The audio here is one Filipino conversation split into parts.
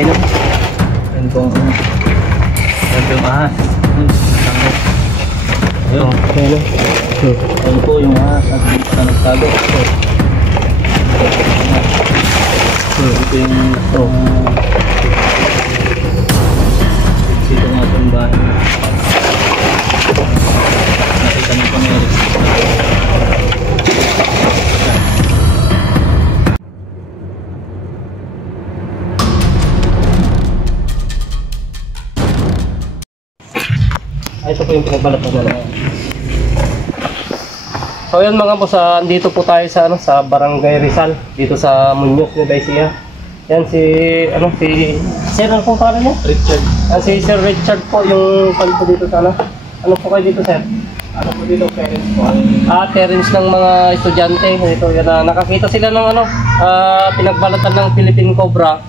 bahay lang. Yan po ang yung ahas. Ayun. Ayun po yung ahas at hindi pa nagtago. Ito yung dito nga itong bahay. Nakita niyo kami. Ito po yung pinagbalat na lang. So yun mga boss, dito po tayo sa sa Barangay Rizal, dito sa Muñoz, Nueva Ecija. Yan si Sir, ano po pangalan niya? Richard. Si Sir Richard po yung po dito sa ano po kayo dito, Sir? Ano po dito, parents po? Parents ng mga estudyante. Ito yan, nakakita sila ng pinagbalatan ng Philippine Cobra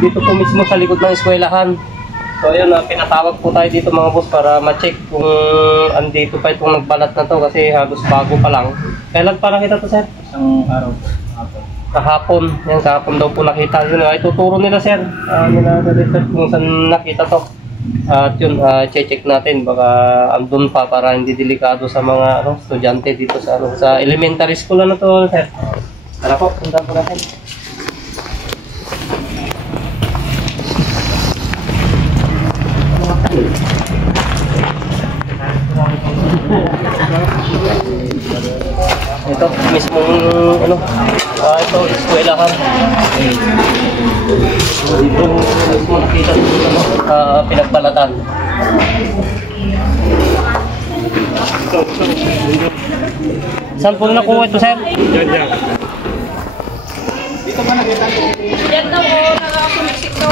dito po mismo sa likod ng eskwelahan. So ayun, pinatawag po tayo dito mga boss para ma-check kung andito pa itong nagbalat na to kasi halos bago pa lang. Kailan pa nakita to, Sir? Isang araw. Kahapon. Yan, kahapon daw po nakita. Yun, ituturo nila, Sir. Nila kung saan nakita to. At yun, check natin. Baka andun pa para hindi delikado sa mga estudyante dito sa sa elementary school to, Sir. Tara po, punta po natin. Ito mismong ito eskwelahan. Dito mismo nakita pinagbalatan. Saan po nakuha ito, Sir? Diyan. Dito ba nakita? Diyan daw po, nakakasiksik daw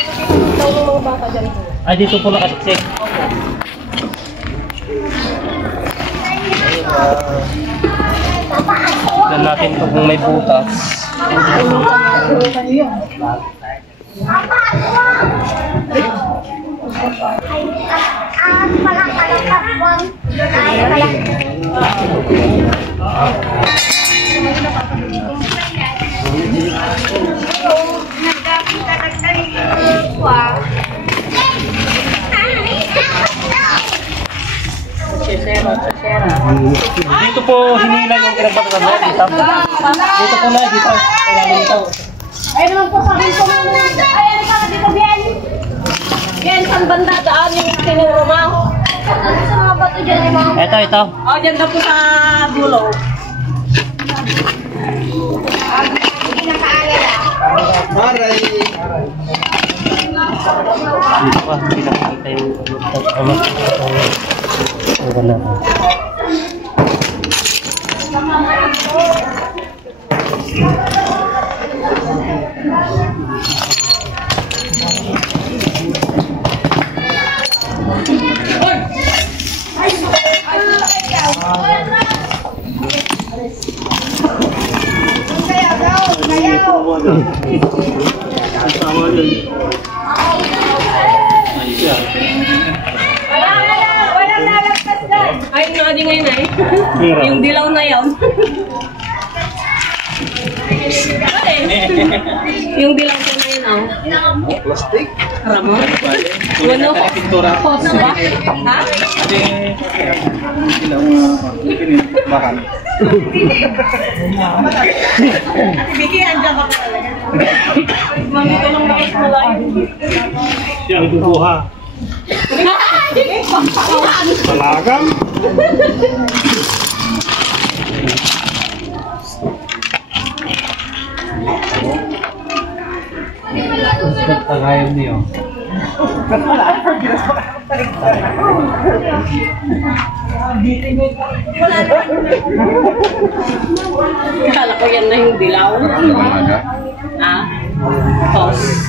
ng mga bata dyan po. Ay, dito po nakasiksik. Tignan natin ito kung may butas. Dito po hinila yung pinagbalatan mo. Dito po na, dito. Kailangan ito. Ay naman po sabi ko, ay ano ka dito, Bien? Bien, saan banda daan yung tinuro mo? Ano sa mga bato dyan, Ma'am? Ito. Dyan daw po sa dulo. Hindi na kaagad Maray! Dito pa, pinakita yung wala. Ay, nakadi ngayon ay. Yung dilaw na yun. Yung dilaw ko na yun, Plastic? Ramo? Ano? Post ba? Ha? Mahal. Ate Vicky, andyan ka pa talaga. Mami ko nung nakis mo lang. Siya ang kukuha. Talagang? Tagayam niyo. Kala ko yan na yung dilaw. Ah? Post.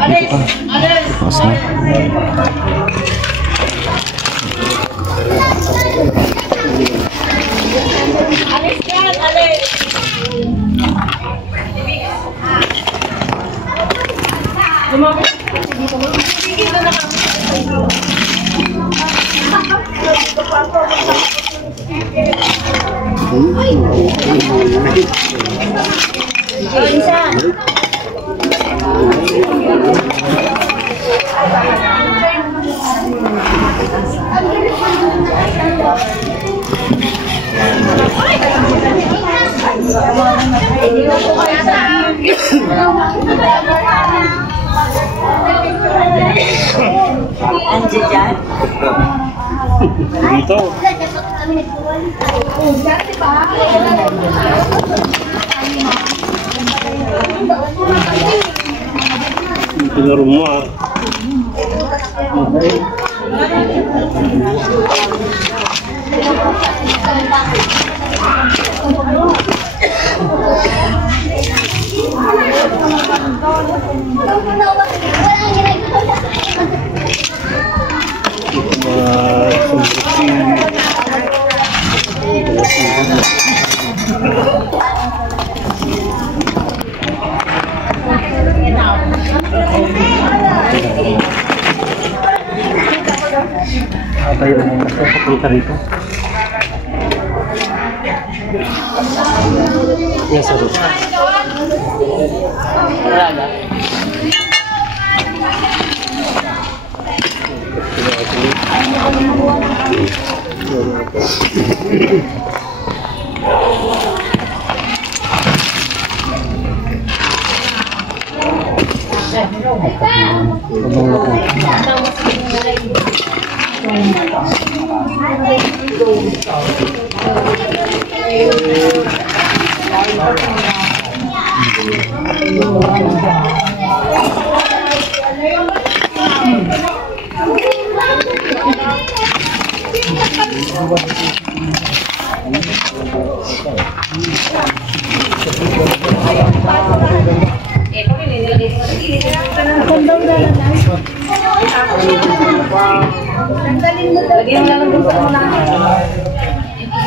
Alis! Alis yan! Alis! Lumapit dito mo. Dito na kami. Dito. Tinuro mo ah. Tayo na yung nakapunta rito. Yes, sir. Wala.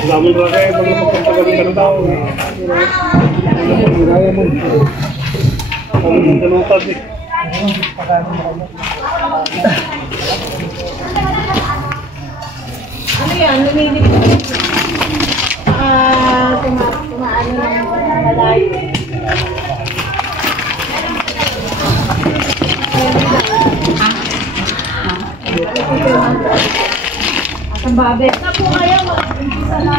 Dami ba kayo magpapagtagal ka na tao? Gaya mo. Ang dalutad eh. Ano yan? Lumilip. Tumaano ng malayo. Ang babe. Na po kayo mag-umpisa na.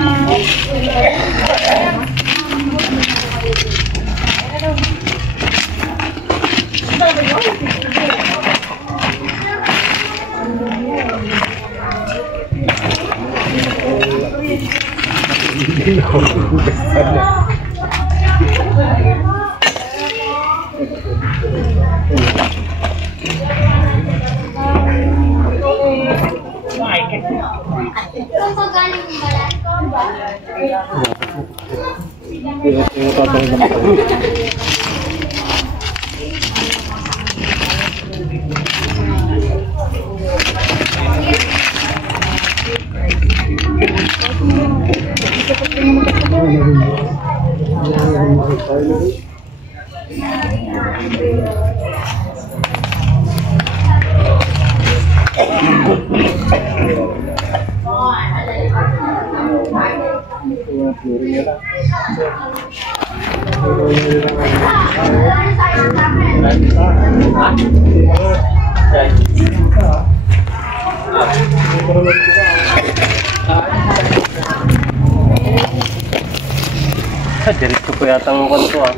Diretso ko yata ang kanto ah.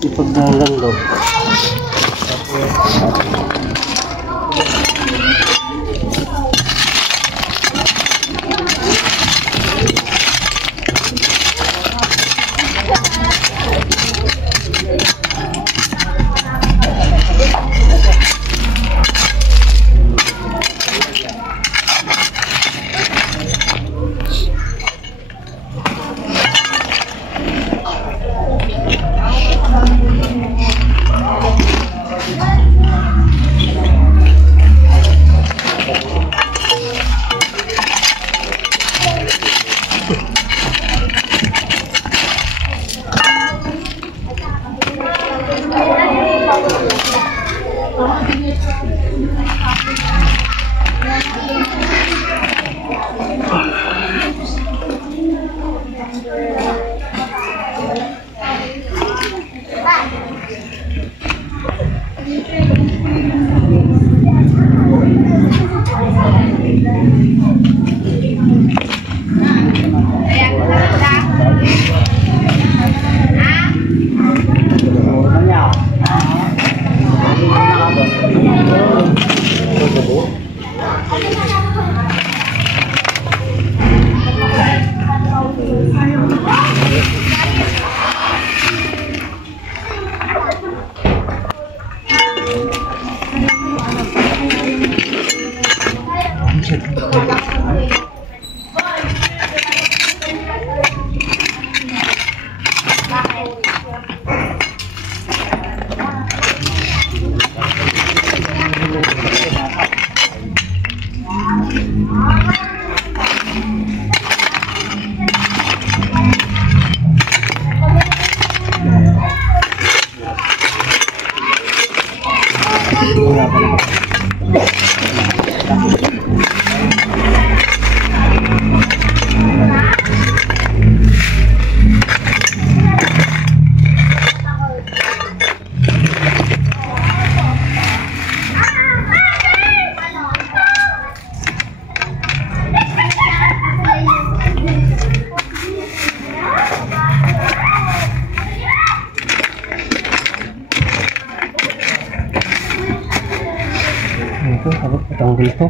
Ipagdalan daw. Ito, sabot patanggal ito.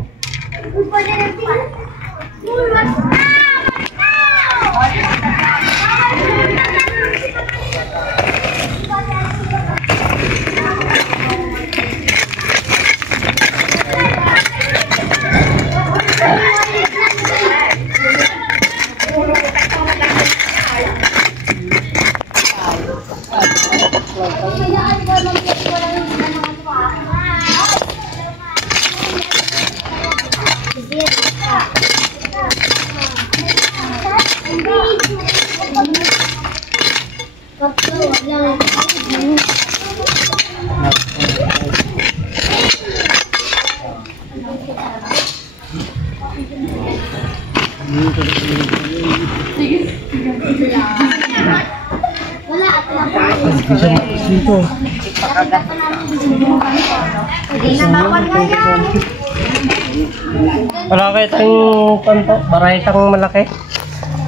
Wala kayo tayong kanto, baraytang malaki.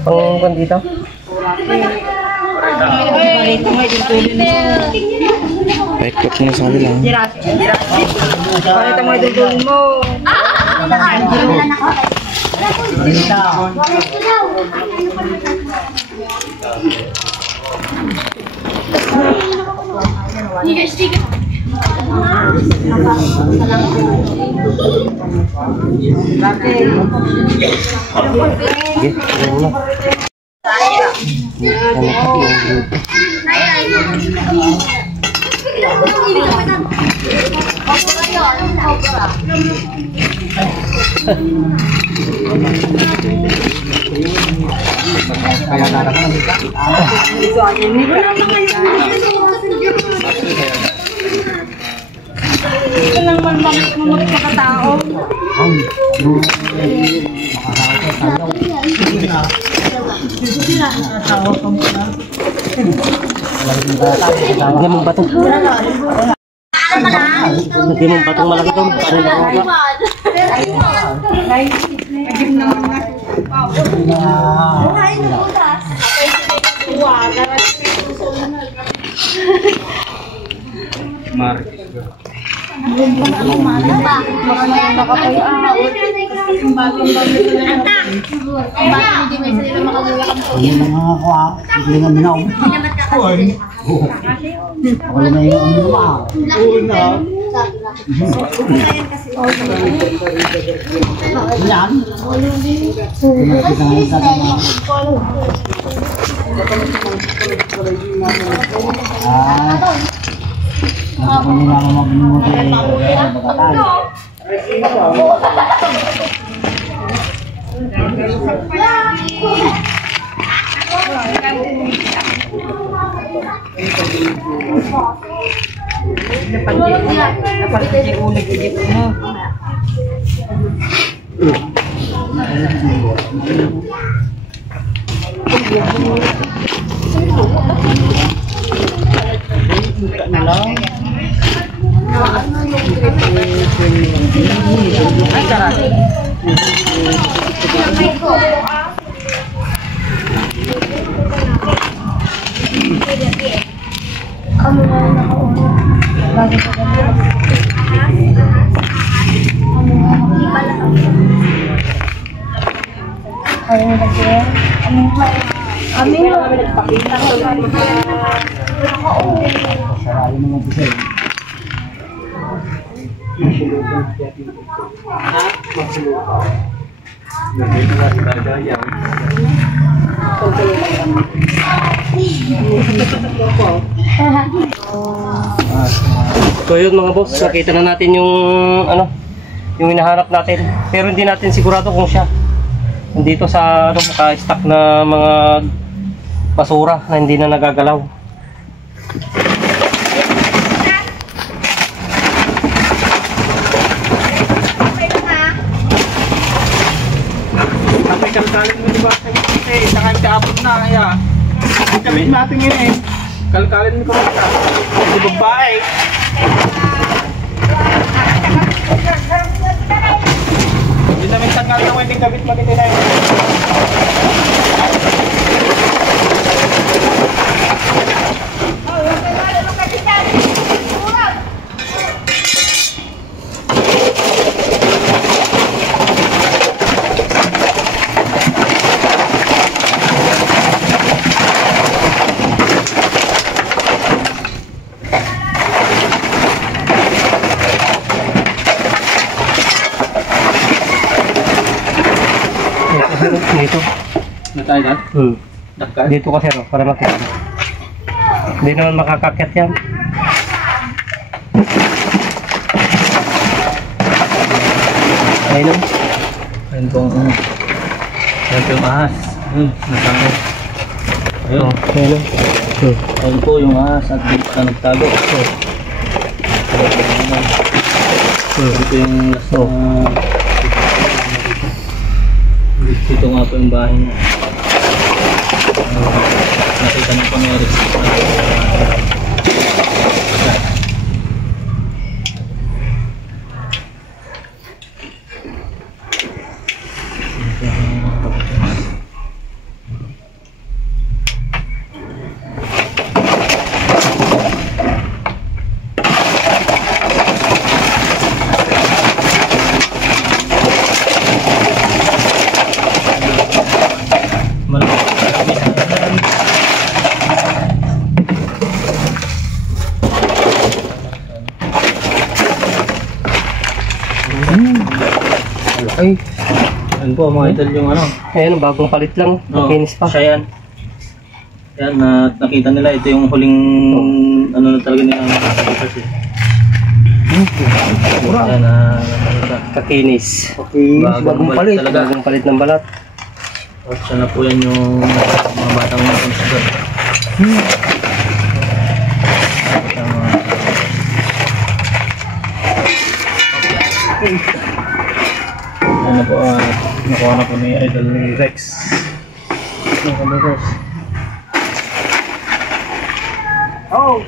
Pang kan dito. Baikot mo sa akin lang. Pakita mo idudulin mo. Ito lang man mamit ka tao. Lagyan mong batong. Lagyan mong batong malaki ito. So yun mga boss, nakita na natin yung ano, yung hinahanap natin. Pero hindi natin sigurado kung siya. Nandito sa ano, naka-stack na mga basura na hindi na nagagalaw. Kapay kalkalin mo diba? Eh, saka kaapot na kaya. Kami natin yun eh. Kalkalin mo ka muna. Hindi babae. Hindi namin tanggal na hindi kabit maganda na yun. Dito. Natay na? Dakal? Dito kasi ano, para makita. Hindi naman makakakyat yan. Ayun o. Ayun po. Ayun po yung ahas. Natangay. Ayun. Ayun o. Ayun po yung ahas at dito ka nagtago. Dito yung last na... Dito nga po yung bahay niya. Nakita niyo po ni Eric. Ay, Ayun po mga idol yung ano. ayun, bagong palit lang. Makinis pa. Siya yan. Yan, nakita nila ito yung huling ano na talaga nila nakakalipas eh. Yan, nakita. Kakinis. Bagong palit talaga. Bagong palit ng balat. At siya na po yan yung mga batang mga konsulat. Ano po, nakuha na po ni Idol Rex. Oh!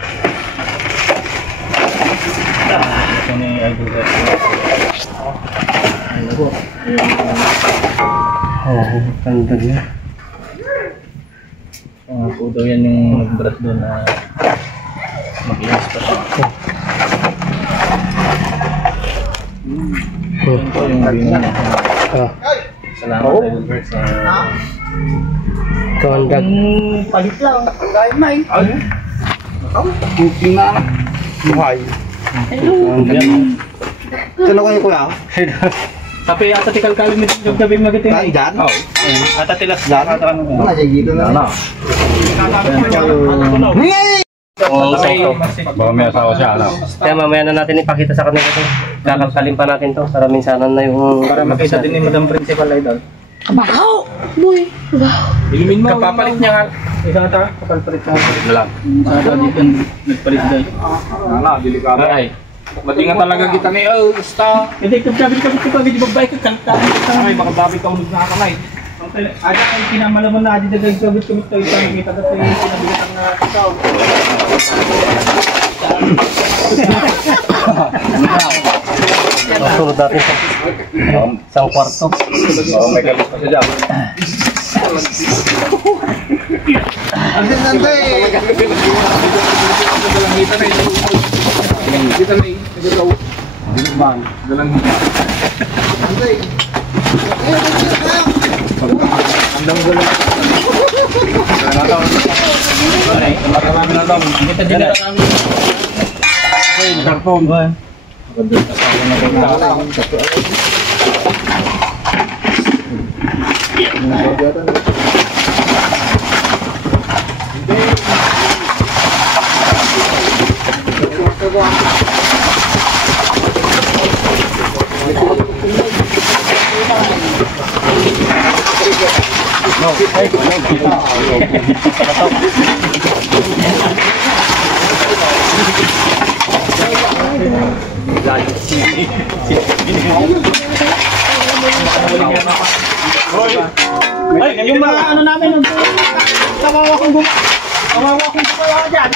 Ito ni Idol Rex. Ano po? Oo, ganda niya. Po daw yan yung nag-brat doon na mag-iwas pa siya. Yun po yung binigyan natin. Salamat Idol Rex sa Kawandag. palit lang. Dahil na eh. Hindi na. Buhay. Saan ako yung kuya? Tapi ata tikal kali ni gabi magitin. Dahil dyan? Oo. Ata tilas dyan. Mga dito na. Baka may asawa siya, ano? Kaya mamaya na natin ipakita sa kanila ito. Kakalkalin pa natin to para minsanan na yung... Para makita din ni Madam Principal Idol. Baho! Boy! Ilumin mo. Kapapalit niya nga. Isa ata, kapalit niya. Ito lang. Sa dito nagpalit dahil. Delikado. Ay. Matingan talaga kita ni Usta. Hindi, kabit ko pag di babae ka kanta. Ay, makababi ka unog na kamay. Ada kay kinamalaman na adi dagdag kabit tayo tayo kita dati sinabitan na ikaw. Sunod natin sa isang kwarto. Oo, may kalis pa siya dyan. Ang sinante! Kita na eh. Nagalaw. Dinibang. Dalang hita. Sante! Andang gulo. Kita din na kami. Karton. Ay, yung mga ano namin, kawawa kong gumawa dyan.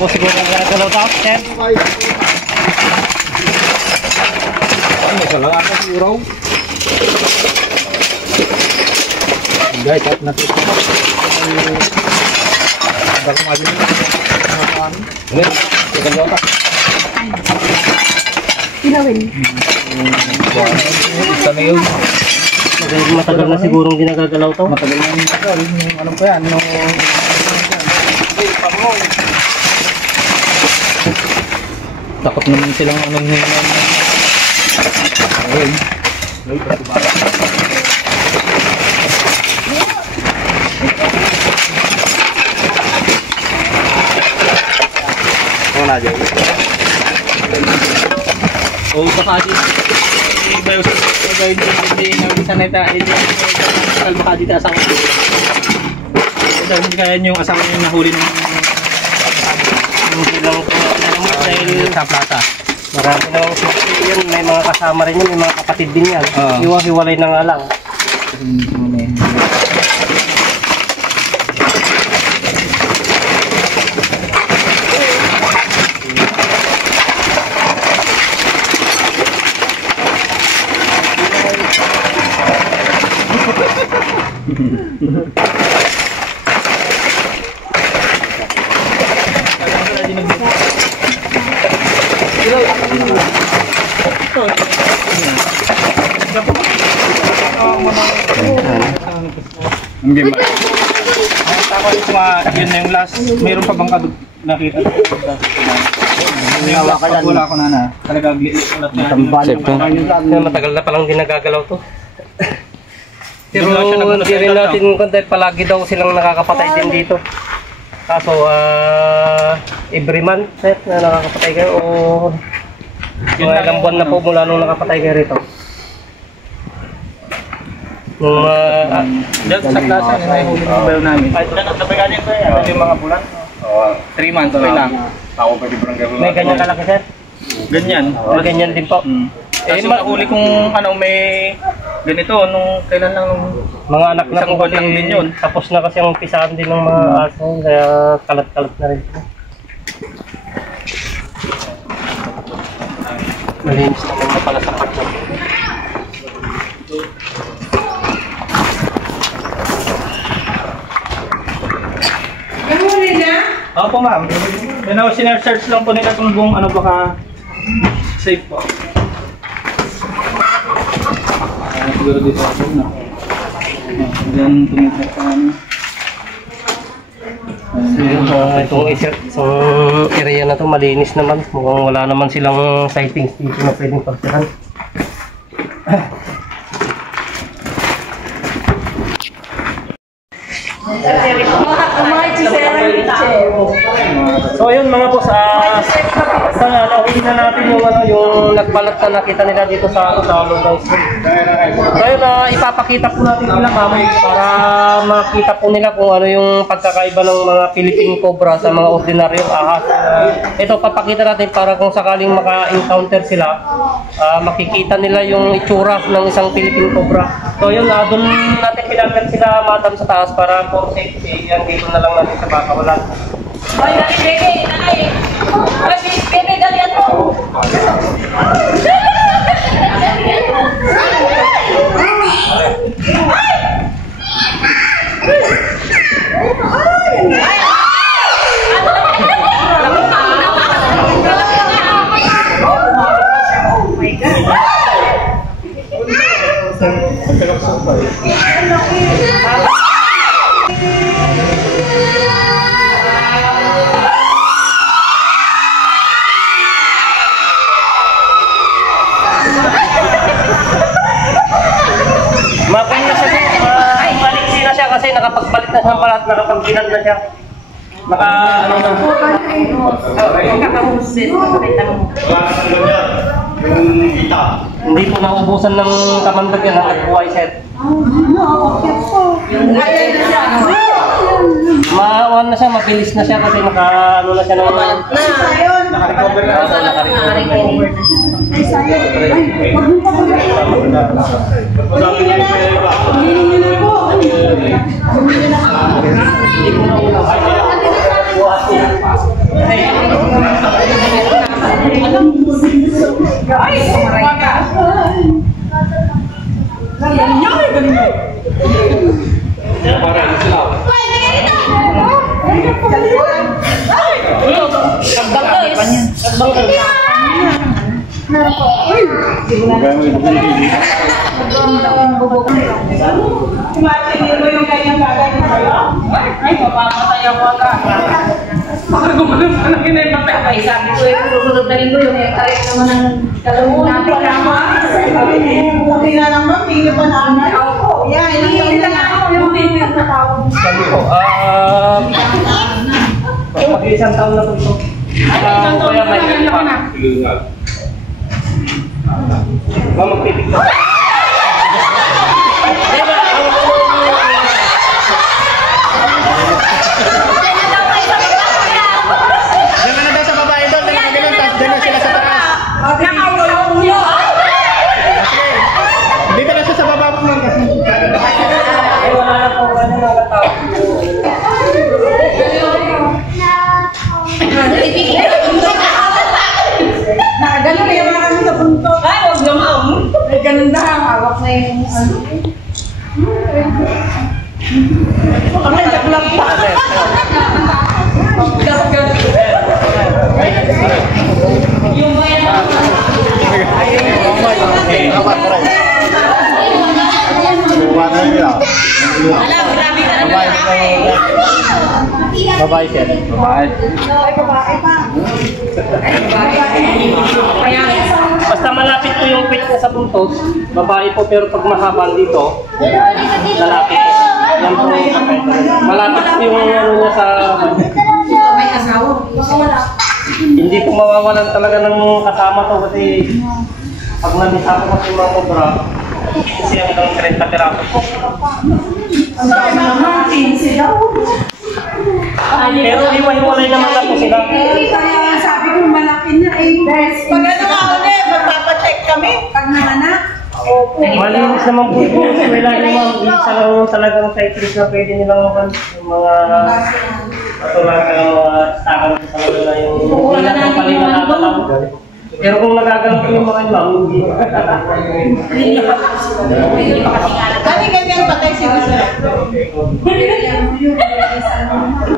Ako siguro ang gagalaw tao, sir. Ano sa lang ako siguro? Guys, at natin. Baka mabili na. Ano? Gagalaw ta. Pinawin. Isa na yun. Matagal na siguro ang ginagagalaw to. Matagal na yung matagal. Yung ano pa yan? Yung... Takot naman silang anong ayun. Ano na dyan? O baka di. Hindi sanay tayo. Baka dito asawa. Hindi kaya yung asawa yung nahuli ng Hindi lang po dahil sa plata. marami namang safety yan. May mga kasama rin yan, may mga kapatid din yan. Hiwa-hiwalay na nga lang. Hindi ba? Ang tama yung mga yun na yung last. Mayroon pa bang nakita? Pag wala ko na talaga ulat na. Matagal na palang ginagagalaw to. Pero Hindi na siya hindi rin natin kundi palagi daw silang nakakapatay din dito. Kaso every month set na nakakapatay kayo o mga ilang buwan na po mula nung nakapatay kayo rito. Nung Diyan sa klasa, may huli ng bayo namin. Napagaan niya ko yan. Yung mga bulan. 3 months lang. Ako pwede barangay mo. may ganyan kalaki sir? Ganyan. May ganyan din po. Kasi nahuli kong ano may ganito nung kailan lang nung Mga anak na isang po buwan lang din yun. Tapos na kasi ang pisahan din ng mga aso kaya kalat-kalat na rin. Malinis naman na pala sa pagkakas. Opo ma'am. Sinesearch lang po nila kung ano baka safe po. Siguro dito ako na. Diyan tumigil pa namin. Itong area na to malinis naman. Mukhang wala naman silang sightings dito na pwedeng pagtiran. So ayun mga boss, nahuli na natin yung ano, yung nagbalat na nakita nila dito sa ano, sa loob ng school. So yun, ipapakita po natin nila ma'am para makita po nila kung ano yung pagkakaiba ng mga Philippine Cobra sa mga ordinaryong ahas. Ito papakita natin para kung sakaling maka-encounter sila, makikita nila yung itsura ng isang Philippine Cobra. So yun, doon natin pinagkat sila madam sa taas para for safety. Yan, dito na lang natin sa bakawalan. Ay, dali, bebe, dali. Ay, bebe, dali ato. Mapan na siya, maliksi na siya kasi nakapagpalit na siya ng balat, nakapagbilad na siya. Ano na. Hindi po naubusan ng kamandag yan, buhay set. Maawan na siya, mabilis na siya kasi ano na siya naman. Naka-recover na. Naka-recover. Imagine mo yung kanyang gagawin sa'yo? Ay, mapapatay ako agad. Bakit gumalang ka nang hinaymatay? Ay, sabi ko susunod na rin ko yung karit naman ng kalawin natin. Buti na lang ma'am, hindi pa namin. Ako, yan, hindi lang ako yung business na tao. Sabi ko, mag-isang taon na po ito. Isang taon na pa. Magtitik na. Dito na siya sa baba po lang kasi. Ay, wala na po ka na nakatao. Nakagaling kayo mga kami sa punto. Ay, huwag naman. Ay, ganun na. Hawak na yung ano. Ang nagtaklap pa. Yung mga yan. Alam, grabe ka na Babae siya. Babae. Basta malapit po yung pit niya sa buntot, babae po, pero pag mahaba dito, lalaki po. Yan po yung malapit po yung ano niya sa... may asawa. Hindi po mawawalan talaga ng kasama to kasi pag namisa ko kasi mga kobra, kasi hanggang 30 piraso po. Ang dami naman, 15 daw. Pero iwa-hiwalay naman na po sila. Kaya sabi ko malaki na eh. Pag ano nga ulit, magpapacheck kami. Pag nanganak. Malinis naman po po. Wala naman isa lang talagang cyclist na pwede nilang yung mga patulad ng mga stakang sa mga na yung hindi na po pala nakakatawa. Pero kung nagagalaw po yung mga imam, hindi. Kani ganyan patay si Gusto.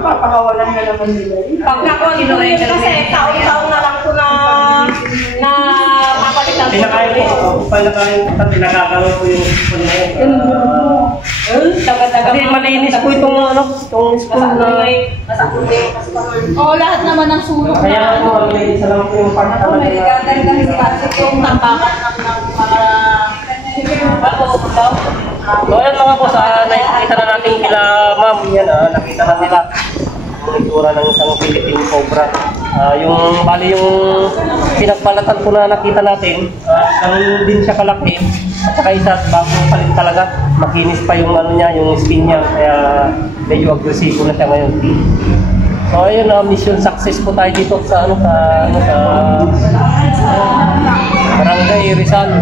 Papakawalan na naman nila. Pagkakuha kasi taon-taon na lang ko na papalitan. Pinakagalaw po yung school na yun. Kasi malinis po itong school na Oo, lahat naman ng sulok. kaya po malinis na lang po yung pagkakalaga. Yung tambakan ng mga So ayan mga boss, nakikita na natin kila ma'am yan, nakita na nila. itsura ng isang Philippine Cobra. Yung bali yung pinagbalatan po na nakita natin, ganun din siya kalaki. At saka isa, bagong palit talaga. Makinis pa yung ano niya, yung skin niya. Kaya medyo agresibo na siya ngayon. So ayun, mission success po tayo dito sa Barangay Rizal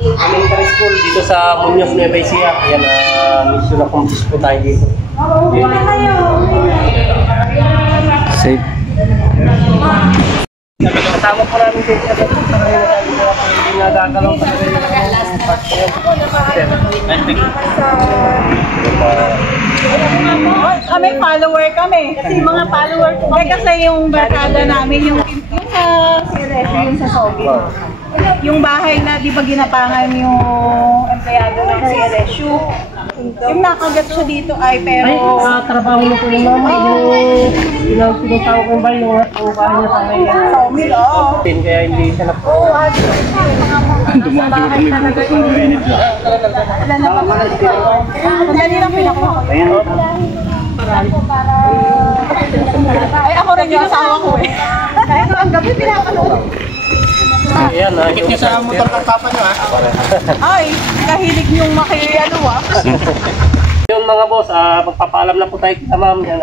Elementary School dito sa Muñoz, Nueva Ecija. Ayan, mission accomplished po tayo dito. Safe. Kasama po namin dito sa hindi nagagalaw pa rin yung part niya. Kami follower kami. Kasi yung mga follower ko kasi yung barkada namin, yung sa CRF, yung sa Sobi. Yung bahay na di ba ginapangan yung empleyado ng CRSU. Yung nakagat siya dito ay pero... trabaho mo po yung mama. Yung pinatawag ko ba yung bahay niya sa may Sawmill, oo. kaya hindi siya na po. Bahay talaga yung... Wala na pa mga madali lang pinakuha ko. Ay, ako rin yung asawa ko eh. Kaya ang gabi pinapanood. Ayan, Ikit niyo sa motor ng papa niyo, ha? Ay, kahilig niyong Yung mga boss, magpapaalam na po tayo kita ma'am. Yan,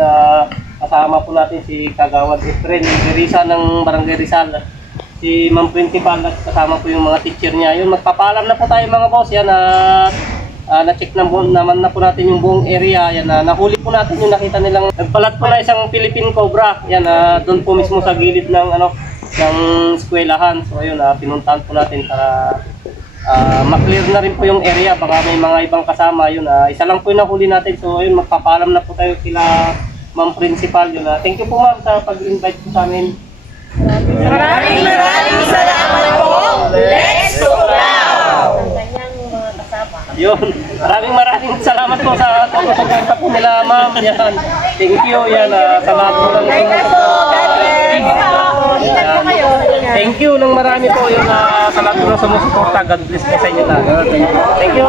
kasama po natin si Kagawad Efren, Risa ng Barangay Rizal. Si Ma'am Principal at kasama po yung mga teacher niya. Yun, magpapaalam na po tayo mga boss. Yan, na-check naman na po natin yung buong area. Yan, nahuli po natin yung nakita nilang nagpalat po na isang Philippine Cobra. Yan, doon po mismo sa gilid ng ng eskwelahan. So ayun, pinuntahan po natin para ma-clear na rin po yung area. Baka may mga ibang kasama. Yun, isa lang po yung nahuli natin. So ayun, magpapaalam na po tayo kila Ma'am Principal. Yun, thank you po ma'am sa pag-invite po sa amin. Maraming salamat po. Let's Tuklaw! Yun, maraming salamat po sa pagkakita po nila ma'am. Yan, thank you. Yan, sa lahat po ng thank you ng marami po yung sa lahat po ng sumusuporta. God bless po sa inyo lahat. Thank you.